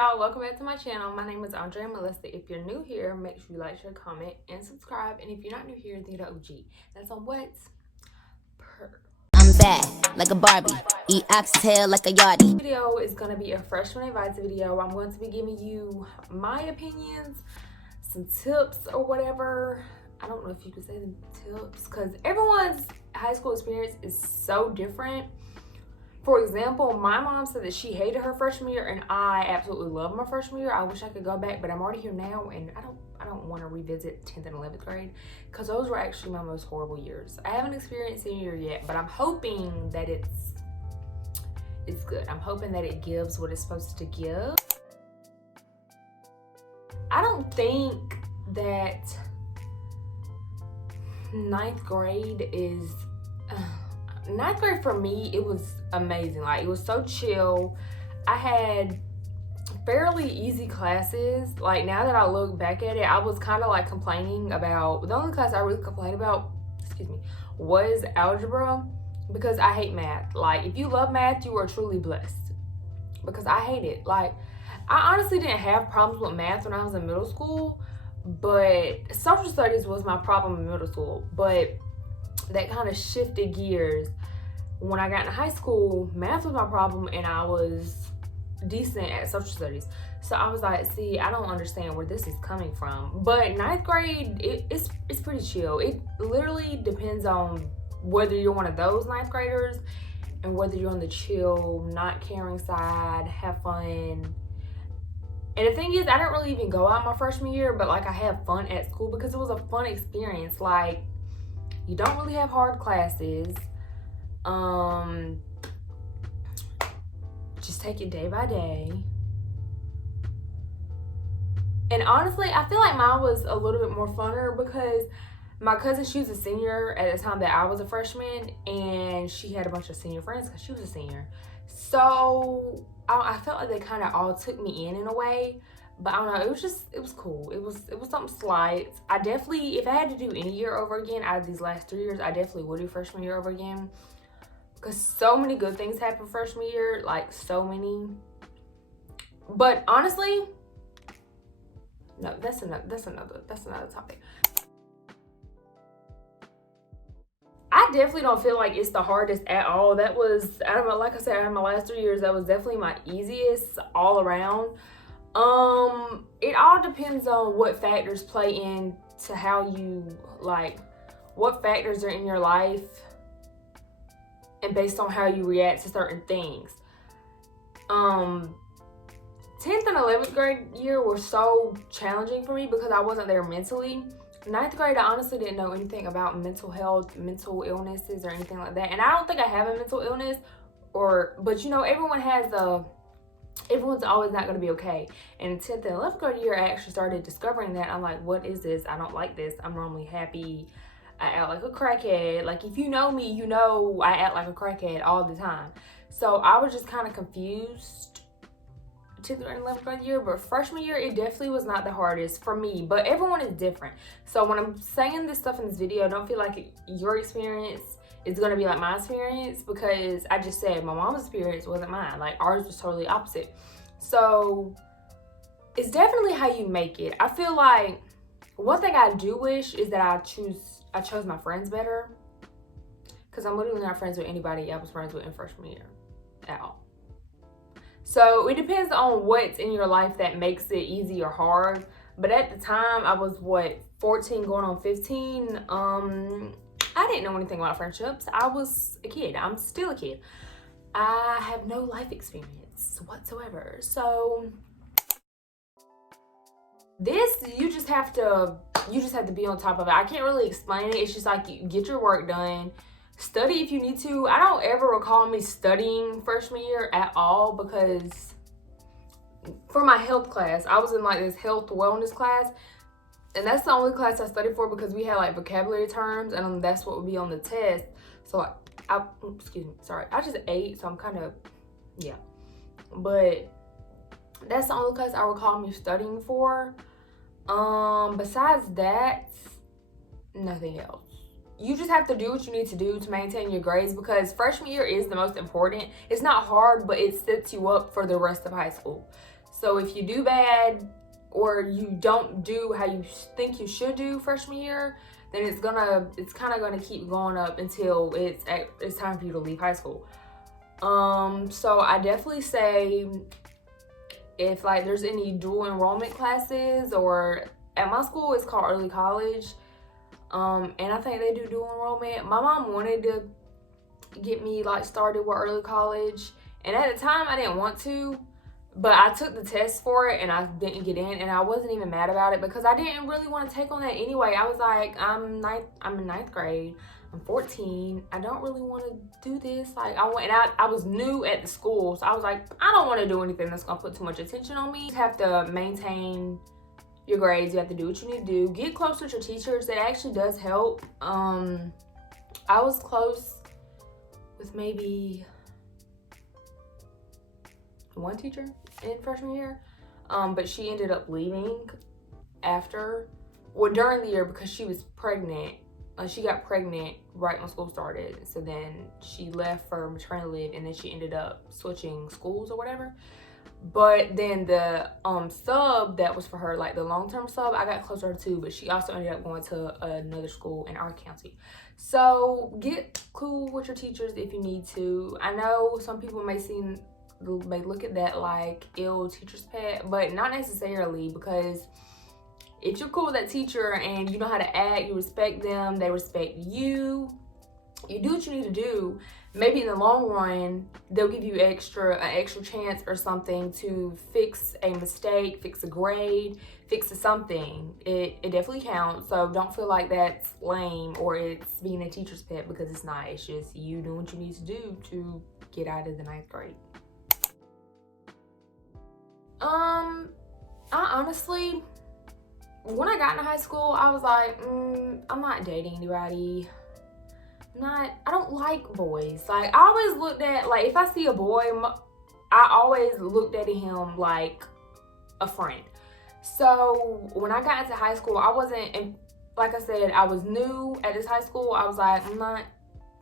y'all, welcome back to my channel. My name is Andrea Melissa. If you're new here, make sure you like, share, comment, and subscribe. And if you're not new here, then you're the OG. That's on what's per. I'm bad like a Barbie, eat oxtail like a yardie. This video is going to be a freshman advice video. I'm going to be giving you my opinions, some tips or whatever. I don't know if you could say them tips because everyone's high school experience is so different. For example, my mom said that she hated her freshman year, and I absolutely love my freshman year. I wish I could go back, but I'm already here now, and I don't want to revisit 10th and 11th grade because those were actually my most horrible years. I haven't experienced senior year yet, but I'm hoping that it's good. I'm hoping that it gives what it's supposed to give. I don't think that 9th grade is... 9th grade for me, it was amazing. Like, it was so chill. I had fairly easy classes. Like, now that I look back at it, I was kind of like complaining about, the only class I really complained about, was algebra, because I hate math. Like, if you love math, you are truly blessed, because I hate it. Like, I honestly didn't have problems with math when I was in middle school, but social studies was my problem in middle school. But that kind of shifted gears when I got into high school. Math was my problem, and I was decent at social studies. So I was like, see, I don't understand where this is coming from. But 9th grade, it's pretty chill. It literally depends on whether you're one of those 9th graders and whether you're on the chill, not caring side, have fun. And the thing is, I didn't really even go out my freshman year, but like, I had fun at school because it was a fun experience. Like, you don't really have hard classes. Just take it day by day. And honestly, I feel like mine was a little bit more funner because my cousin, she was a senior at the time that I was a freshman, and she had a bunch of senior friends because she was a senior. So I felt like they kind of all took me in a way. But I don't know, it was cool. It was something slight. I definitely, if I had to do any year over again out of these last 3 years, I definitely would do freshman year over again. Because so many good things happened freshman year, like so many. But honestly, no, that's another topic. I definitely don't feel like it's the hardest at all. That was, like I said, out of my last 3 years, that was definitely my easiest all around. It all depends on what factors play into how you, like, what factors are in your life and based on how you react to certain things. 10th and 11th grade year were so challenging for me because I wasn't there mentally. 9th grade, I honestly didn't know anything about mental health, mental illnesses, or anything like that. And I don't think I have a mental illness, but you know, everyone's always not going to be okay. And 10th and 11th grade year, I actually started discovering that. I'm like, what is this? I don't like this. I'm normally happy. I act like a crackhead. Like, if you know me, you know I act like a crackhead all the time. So I was just kind of confused 10th and 11th grade year. But freshman year, it definitely was not the hardest for me. But everyone is different. So when I'm saying this stuff in this video, don't feel like your experience is going to be like my experience, because I just said my mom's experience wasn't mine. Like, ours was totally opposite. So it's definitely how you make it. I feel like one thing I do wish is that I chose my friends better, because I'm literally not friends with anybody I was friends with in freshman year at all. So it depends on what's in your life that makes it easy or hard. But at the time, I was 14 going on 15. I didn't know anything about friendships. I was a kid. I'm still a kid. I have no life experience whatsoever. So this, you just have to be on top of it. I can't really explain it. It's just like, you get your work done. Study if you need to. I don't ever recall me studying freshman year at all, because for my health class, I was in like this health wellness class. And that's the only class I studied for, because we had like vocabulary terms, and that's what would be on the test. So I just ate, so I'm kind of, yeah. But that's the only class I recall me studying for. Besides that, nothing else. You just have to do what you need to do to maintain your grades, because freshman year is the most important. It's not hard, but it sets you up for the rest of high school. So if you do bad or you don't do how you think you should do freshman year, then it's kind of gonna keep going up until it's time for you to leave high school. So I definitely say if like there's any dual enrollment classes, or at my school it's called early college, and I think they do dual enrollment. My mom wanted to get me like started with early college, and at the time I didn't want to, but I took the test for it and I didn't get in, and I wasn't even mad about it because I didn't really want to take on that anyway. I was like, I'm in ninth grade, I'm 14, I don't really want to do this. Like I was new at the school, so I was like, I don't want to do anything that's gonna put too much attention on me. You have to maintain your grades, you have to do what you need to do, get close with your teachers. That actually does help. I was close with maybe one teacher in freshman year, but she ended up leaving during the year because she was pregnant. She got pregnant right when school started, so then she left for maternity leave, and then she ended up switching schools or whatever. But then the sub that was for her, like the long-term sub, I got closer to, but she also ended up going to another school in our county. So get cool with your teachers if you need to. I know some people may look at that like ill teacher's pet, but not necessarily, because if you're cool with that teacher and you know how to act, you respect them, they respect you, you do what you need to do, maybe in the long run they'll give you an extra chance or something to fix a mistake, fix a grade, fix something. It definitely counts. So don't feel like that's lame or it's being a teacher's pet, because it's not. It's just you doing what you need to do to get out of the ninth grade. I honestly, when I got into high school, I was like, I'm not dating anybody. I don't like boys. Like, I always looked at, like, if I see a boy, I always looked at him like a friend. So when I got into high school, I wasn't, and like I said, I was new at this high school. I was like, I'm not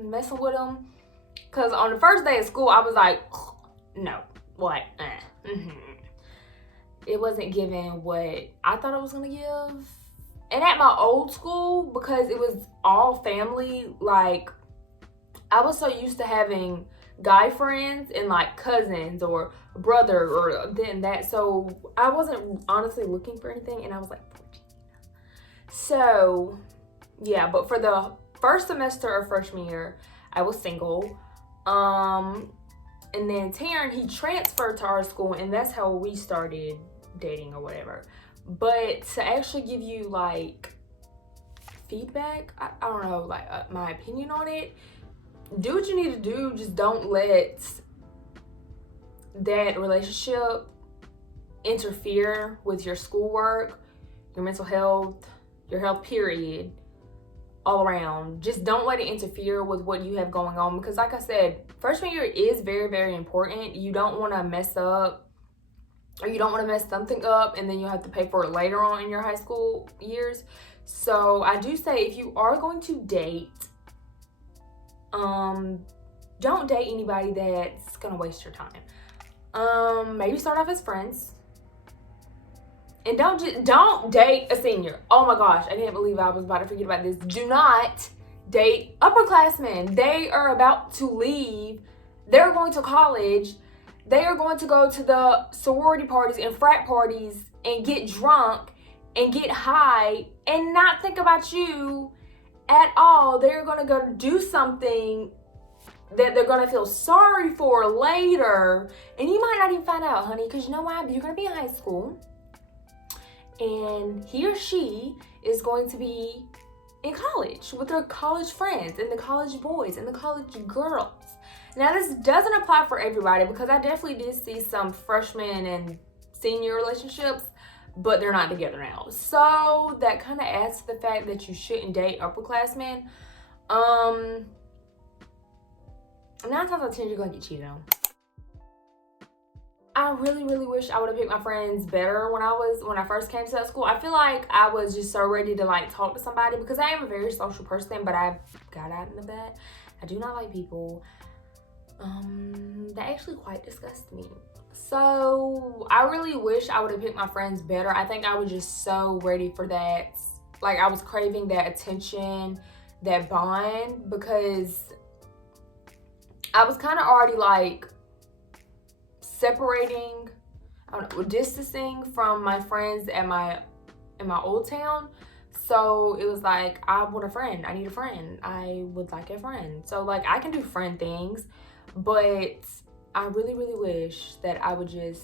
messing with him. Because on the first day of school, I was like, no, like, It wasn't giving what I thought it was gonna give. And at my old school, because it was all family, like, I was so used to having guy friends and like cousins or brother or then that, so I wasn't honestly looking for anything, and I was like 14. So yeah, but for the first semester of freshman year, I was single. And then Taryn, he transferred to our school, and that's how we started dating or whatever. But to actually give you like feedback, I don't know, like my opinion on it, do what you need to do. Just don't let that relationship interfere with your schoolwork, your mental health, your health period, all around. Just don't let it interfere with what you have going on, because like I said, freshman year is very, very important. You don't want to mess up, or you don't want to mess something up and then you'll have to pay for it later on in your high school years. So I do say, if you are going to date, don't date anybody that's gonna waste your time. Maybe start off as friends, and don't date a senior. Oh my gosh, I can't believe I was about to forget about this. Do not date upperclassmen. They are about to leave. They're going to college. They are going to go to the sorority parties and frat parties and get drunk and get high and not think about you at all. They're going to go do something that they're going to feel sorry for later. And you might not even find out, honey, because you know why? You're going to be in high school, and he or she is going to be in college with their college friends and the college boys and the college girls. Now, this doesn't apply for everybody, because I definitely did see some freshman and senior relationships, but they're not together now. So that kind of adds to the fact that you shouldn't date upperclassmen. 9 times out of 10, you're gonna get cheated on. I really, really wish I would have picked my friends better when I first came to that school. I feel like I was just so ready to like talk to somebody, because I am a very social person, but I got out of that. I do not like people. That actually quite disgusts me. So I really wish I would have picked my friends better. I think I was just so ready for that. Like, I was craving that attention, that bond, because I was kind of already like separating, I don't know, distancing from my friends in my old town. So it was like, I want a friend. I need a friend. I would like a friend. So like, I can do friend things, but I really, really wish that I would have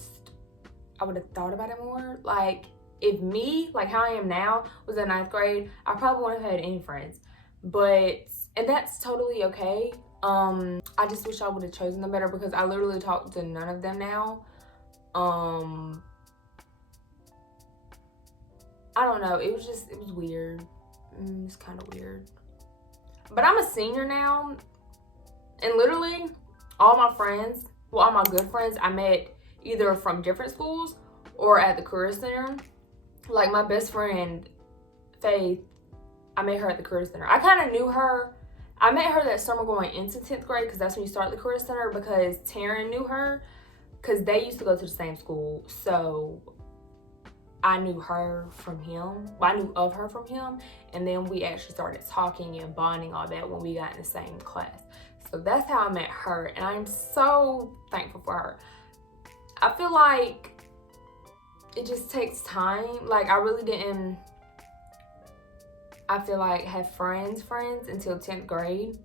thought about it more. Like, if me, like how I am now, was in 9th grade, I probably wouldn't have had any friends. And that's totally okay. I just wish I would have chosen them better, because I literally talk to none of them now. I don't know. It was weird. It's kind of weird. But I'm a senior now, and literally all my friends, well, all my good friends, I met either from different schools or at the Career Center. Like, my best friend, Faith, I met her at the Career Center. I kind of knew her. I met her that summer going into 10th grade, because that's when you start the Career Center, because Taryn knew her, because they used to go to the same school. So I knew her from him. Well, I knew of her from him. And then we actually started talking and bonding all that when we got in the same class. So that's how I met her. And I'm so thankful for her. I feel like it just takes time. Like, I really didn't, I feel like, have friends until 10th grade.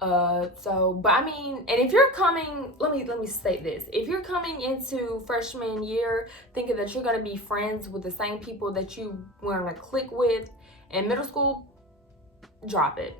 But I mean, and if you're coming, let me state this. If you're coming into freshman year thinking that you're gonna be friends with the same people that you were in a clique with in middle school, drop it.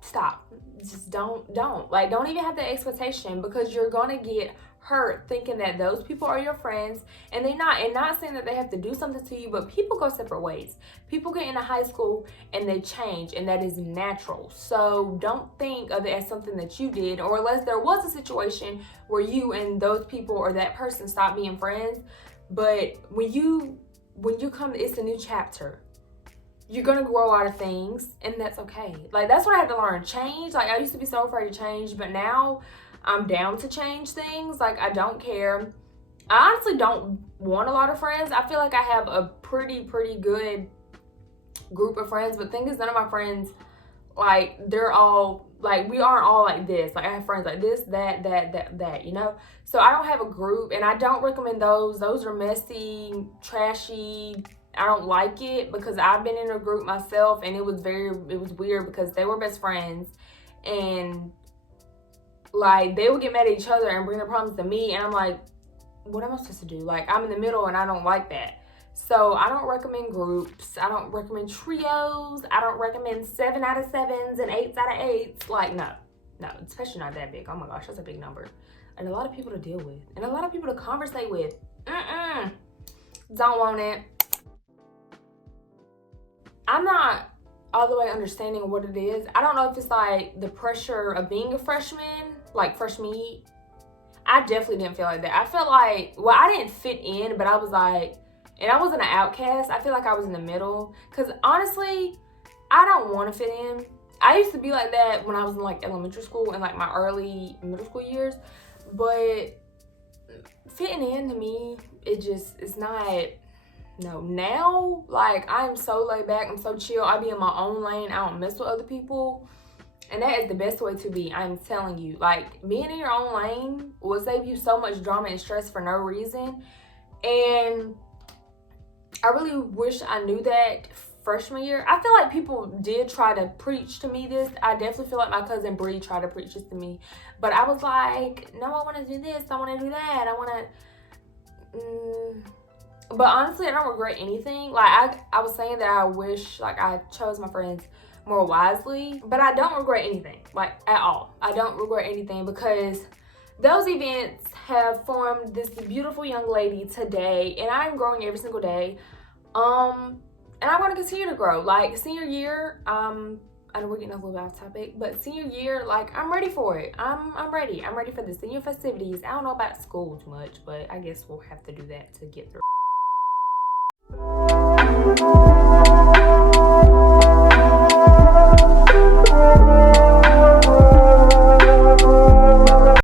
Stop. Just don't even have the expectation, because you're gonna get hurt thinking that those people are your friends, and they're not. And not saying that they have to do something to you, but people go separate ways. People get into high school and they change, and that is natural. So don't think of it as something that you did, or unless there was a situation where you and those people or that person stopped being friends. But when you come, it's a new chapter. You're gonna grow out of things, and that's okay. Like, that's what I had to learn. Change. Like, I used to be so afraid to change, but now I'm down to change things. Like, I don't care. I honestly don't want a lot of friends. I feel like I have a pretty good group of friends, but the thing is, none of my friends, like, they're all, like, we aren't all like this. Like, I have friends like this, that, you know? So I don't have a group, and I don't recommend those. Those are messy, trashy. I don't like it, because I've been in a group myself, and it was weird, because they were best friends, and like, they would get mad at each other and bring their problems to me, and I'm like, what am I supposed to do? Like, I'm in the middle, and I don't like that. So I don't recommend groups. I don't recommend trios. I don't recommend 7 out of 7s and 8s out of 8s. Like, no, especially not that big. Oh my gosh, that's a big number. And a lot of people to deal with, and a lot of people to conversate with. Don't want it. I'm not all the way understanding what it is. I don't know if it's like the pressure of being a freshman, like freshman year. I definitely didn't feel like that. I felt like, well, I didn't fit in, but I was like, and I wasn't an outcast. I feel like I was in the middle, because honestly, I don't want to fit in. I used to be like that when I was in like elementary school and like my early middle school years, but fitting in to me, it's not. No, now, like, I'm so laid back, I'm so chill, I be in my own lane, I don't mess with other people, and that is the best way to be. I'm telling you, like, being in your own lane will save you so much drama and stress for no reason. And I really wish I knew that freshman year. I feel like people did try to preach to me this. I definitely feel like my cousin Bree tried to preach this to me, but I was like, no, I want to do this, I want to do that, I want to But honestly, I don't regret anything. Like, I was saying that I wish, like, I chose my friends more wisely, but I don't regret anything, like, at all. I don't regret anything, because those events have formed this beautiful young lady today, and I'm growing every single day. And I want to continue to grow. Like, senior year, I know we're getting a little bit off topic, but senior year, like, I'm ready for it. I'm ready. I'm ready for the senior festivities. I don't know about school too much, but I guess we'll have to do that to get through.